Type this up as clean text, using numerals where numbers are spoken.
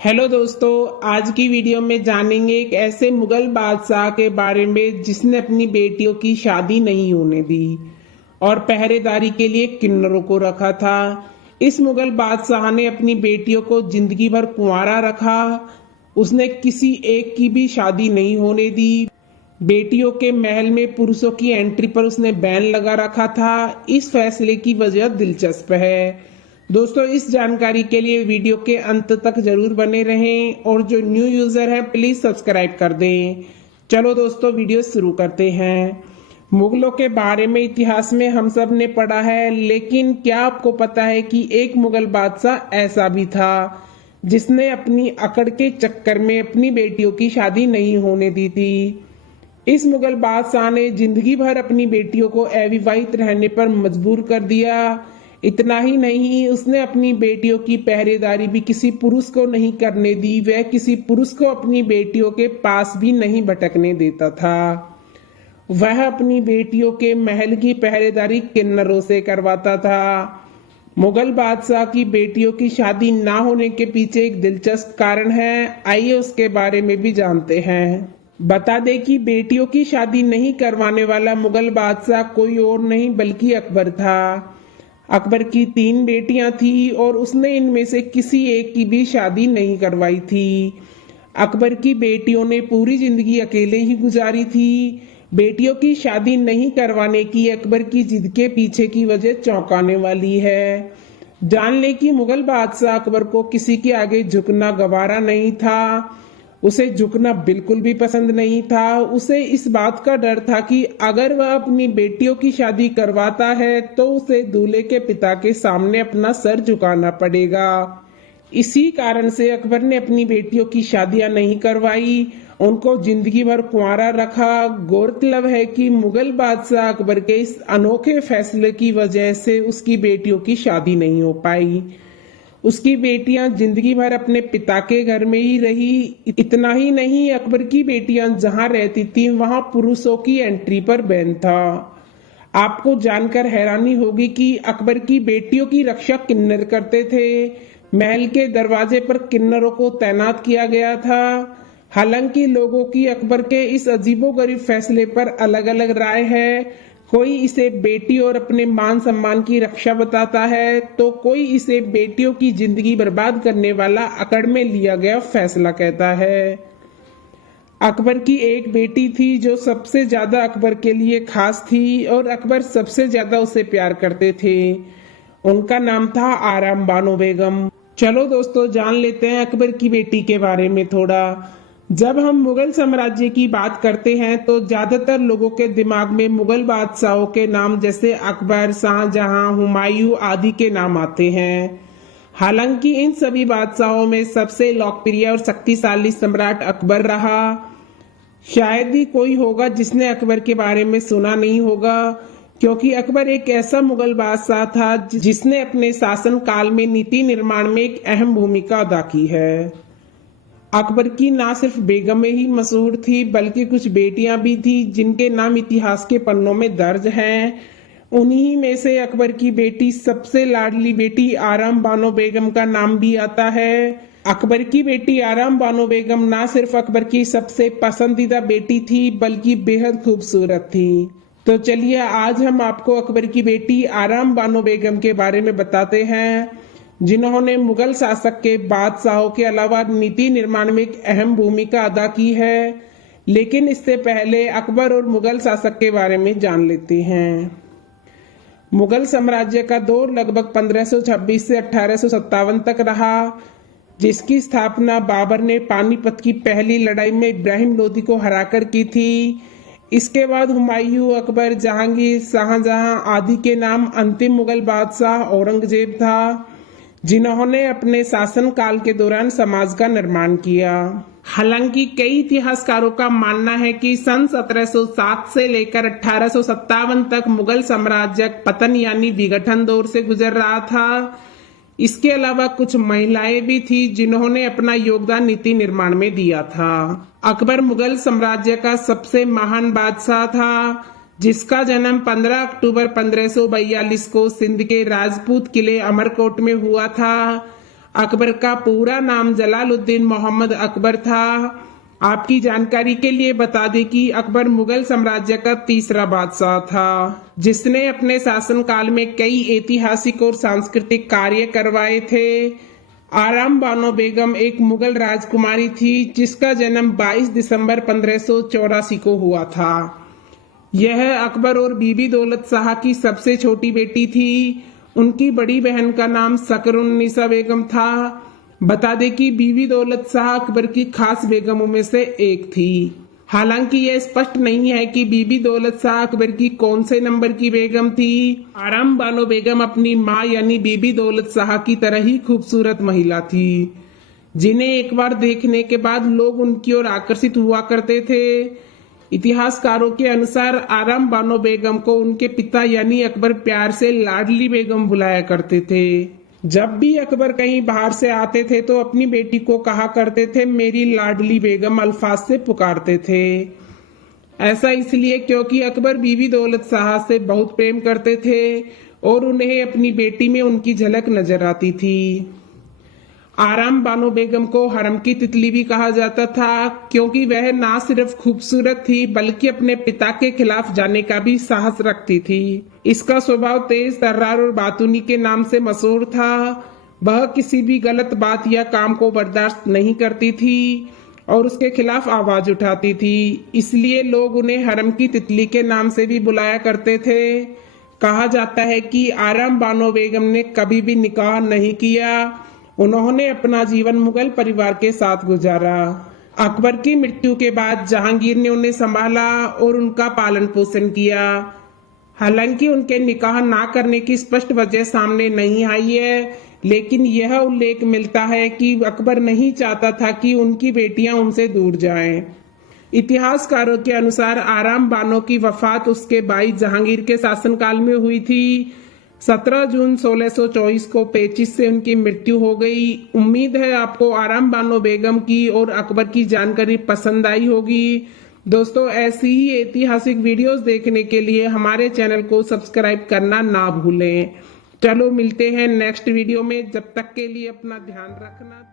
Hello दोस्तों, आज की वीडियो में जानेंगे एक ऐसे मुगल बादशाह के बारे में जिसने अपनी बेटियों की शादी नहीं होने दी और पहरेदारी के लिए किन्नरों को रखा था। इस मुगल बादशाह ने अपनी बेटियों को जिंदगी भर कुंवारा रखा। उसने किसी एक की भी शादी नहीं होने दी। बेटियों के महल में पुरुषों की एंट्री पर उसने बैन लगा रखा था। इस फैसले की वजह दिलचस्प है। दोस्तों, इस जानकारी के लिए वीडियो के अंत तक जरूर बने रहें और जो न्यू यूजर है प्लीज सब्सक्राइब कर दें। चलो दोस्तों, वीडियो शुरू करते हैं। मुगलों के बारे में इतिहास में हम सब ने पढ़ा है, लेकिन क्या आपको पता है कि एक मुगल बादशाह ऐसा भी था जिसने अपनी अकड़ के चक्कर में अपनी बेटियों की शादी नहीं होने दी थी। इस मुगल बादशाह ने जिंदगी भर अपनी बेटियों को अविवाहित रहने पर मजबूर कर दिया। इतना ही नहीं, उसने अपनी बेटियों की पहरेदारी भी किसी पुरुष को नहीं करने दी। वह किसी पुरुष को अपनी बेटियों के पास भी नहीं भटकने देता था। वह अपनी बेटियों के महल की पहरेदारी किन्नरों से करवाता था। मुगल बादशाह की बेटियों की शादी ना होने के पीछे एक दिलचस्प कारण है। आइए उसके बारे में भी जानते हैं। बता दें कि बेटियों की शादी नहीं करवाने वाला मुगल बादशाह कोई और नहीं बल्कि अकबर था। अकबर की 3 बेटियां थी और उसने इनमें से किसी एक की भी शादी नहीं करवाई थी। अकबर की बेटियों ने पूरी जिंदगी अकेले ही गुजारी थी। बेटियों की शादी नहीं करवाने की अकबर की जिद के पीछे की वजह चौंकाने वाली है। जान ले कि मुगल बादशाह अकबर को किसी के आगे झुकना गवारा नहीं था। उसे झुकना बिल्कुल भी पसंद नहीं था। उसे इस बात का डर था कि अगर वह अपनी बेटियों की शादी करवाता है तो उसे दूल्हे के पिता के सामने अपना सर झुकाना पड़ेगा। इसी कारण से अकबर ने अपनी बेटियों की शादियां नहीं करवाई, उनको जिंदगी भर कुंवारा रखा। गौरतलब है कि मुगल बादशाह अकबर के इस अनोखे फैसले की वजह से उसकी बेटियों की शादी नहीं हो पाई। उसकी बेटियां जिंदगी भर अपने पिता के घर में ही रही। इतना ही नहीं, अकबर की बेटियां जहां रहती थी वहां पुरुषों की एंट्री पर बैन था। आपको जानकर हैरानी होगी कि अकबर की बेटियों की रक्षा किन्नर करते थे। महल के दरवाजे पर किन्नरों को तैनात किया गया था। हालांकि लोगों की अकबर के इस अजीबोगरीब फैसले पर अलग अलग राय है। कोई इसे बेटी और अपने मान सम्मान की रक्षा बताता है तो कोई इसे बेटियों की जिंदगी बर्बाद करने वाला अकड़ में लिया गया फैसला कहता है। अकबर की एक बेटी थी जो सबसे ज्यादा अकबर के लिए खास थी और अकबर सबसे ज्यादा उसे प्यार करते थे। उनका नाम था आराम बानो बेगम। चलो दोस्तों, जान लेते हैं अकबर की बेटी के बारे में थोड़ा। जब हम मुगल साम्राज्य की बात करते हैं तो ज्यादातर लोगों के दिमाग में मुगल बादशाहों के नाम जैसे अकबर, शाहजहां, हुमायूं आदि के नाम आते हैं। हालांकि इन सभी बादशाहों में सबसे लोकप्रिय और शक्तिशाली सम्राट अकबर रहा। शायद ही कोई होगा जिसने अकबर के बारे में सुना नहीं होगा, क्योंकि अकबर एक ऐसा मुगल बादशाह था जिसने अपने शासन काल में नीति निर्माण में एक अहम भूमिका अदा की है। अकबर की ना सिर्फ बेगमें ही मशहूर थी बल्कि कुछ बेटियां भी थी जिनके नाम इतिहास के पन्नों में दर्ज हैं। उन्हीं में से अकबर की बेटी, सबसे लाडली बेटी आराम बानो बेगम का नाम भी आता है। अकबर की बेटी आराम बानो बेगम ना सिर्फ अकबर की सबसे पसंदीदा बेटी थी बल्कि बेहद खूबसूरत थी। तो चलिए आज हम आपको अकबर की बेटी आराम बानो बेगम के बारे में बताते हैं, जिन्होंने मुगल शासक के बादशाहों के अलावा नीति निर्माण में एक अहम भूमिका अदा की है। लेकिन इससे पहले अकबर और मुगल शासक के बारे में जान लेते हैं। मुगल साम्राज्य का दौर लगभग 1526 से 1857 तक रहा, जिसकी स्थापना बाबर ने पानीपत की पहली लड़ाई में इब्राहिम लोदी को हराकर की थी। इसके बाद हुमायूं, अकबर, जहांगीर, शाहजहां आदि के नाम अंतिम मुगल बादशाह औरंगजेब था, जिन्होंने अपने शासन काल के दौरान समाज का निर्माण किया। हालांकि कई इतिहासकारों का मानना है कि सन 1707 से लेकर 1857 तक मुगल साम्राज्य पतन यानी विघटन दौर से गुजर रहा था। इसके अलावा कुछ महिलाएं भी थी जिन्होंने अपना योगदान नीति निर्माण में दिया था। अकबर मुगल साम्राज्य का सबसे महान बादशाह था, जिसका जन्म 15 अक्टूबर 1542 को सिंध के राजपूत किले अमरकोट में हुआ था। अकबर का पूरा नाम जलालुद्दीन मोहम्मद अकबर था। आपकी जानकारी के लिए बता दें कि अकबर मुगल साम्राज्य का तीसरा बादशाह था, जिसने अपने शासनकाल में कई ऐतिहासिक और सांस्कृतिक कार्य करवाए थे। आराम बानो बेगम एक मुगल राजकुमारी थी, जिसका जन्म 22 दिसंबर 1584 को हुआ था। यह अकबर और बीबी दौलत शाह की सबसे छोटी बेटी थी। उनकी बड़ी बहन का नाम सकरुन्निसा बेगम था। बता दें कि बीबी दौलत शाह अकबर की खास बेगमों में से एक थी। हालांकि यह स्पष्ट नहीं है कि बीबी दौलत शाह अकबर की कौन से नंबर की बेगम थी। आराम बानो बेगम अपनी मां यानी बीबी दौलत शाह की तरह ही खूबसूरत महिला थी, जिन्हें एक बार देखने के बाद लोग उनकी ओर आकर्षित हुआ करते थे। इतिहासकारों के अनुसार आराम बानो बेगम को उनके पिता यानी अकबर प्यार से लाडली बेगम बुलाया करते थे। जब भी अकबर कहीं बाहर से आते थे तो अपनी बेटी को कहा करते थे मेरी लाडली बेगम अल्फाज से पुकारते थे। ऐसा इसलिए क्योंकि अकबर बीबी दौलत शाह से बहुत प्रेम करते थे और उन्हें अपनी बेटी में उनकी झलक नजर आती थी। आराम बानो बेगम को हरम की तितली भी कहा जाता था, क्योंकि वह ना सिर्फ खूबसूरत थी बल्कि अपने पिता के खिलाफ जाने का भी साहस रखती थी। इसका स्वभाव तेज तर्रार और बातूनी के नाम से मशहूर था। वह किसी भी गलत बात या काम को बर्दाश्त नहीं करती थी और उसके खिलाफ आवाज उठाती थी। इसलिए लोग उन्हें हरम की तितली के नाम से भी बुलाया करते थे। कहा जाता है कि आराम बानो बेगम ने कभी भी निकाह नहीं किया। उन्होंने अपना जीवन मुगल परिवार के साथ गुजारा। अकबर की मृत्यु के बाद जहांगीर ने उन्हें संभाला और उनका पालन पोषण किया। हालांकि उनके निकाह ना करने की स्पष्ट वजह सामने नहीं आई है, लेकिन यह उल्लेख मिलता है कि अकबर नहीं चाहता था कि उनकी बेटियां उनसे दूर जाएं। इतिहासकारों के अनुसार आराम बानो की वफात उसके भाई जहांगीर के शासनकाल में हुई थी। 17 जून 1624 को पेचिश से उनकी मृत्यु हो गई। उम्मीद है आपको आराम बानो बेगम की और अकबर की जानकारी पसंद आई होगी। दोस्तों, ऐसी ही ऐतिहासिक वीडियोस देखने के लिए हमारे चैनल को सब्सक्राइब करना ना भूलें। चलो मिलते हैं नेक्स्ट वीडियो में, जब तक के लिए अपना ध्यान रखना।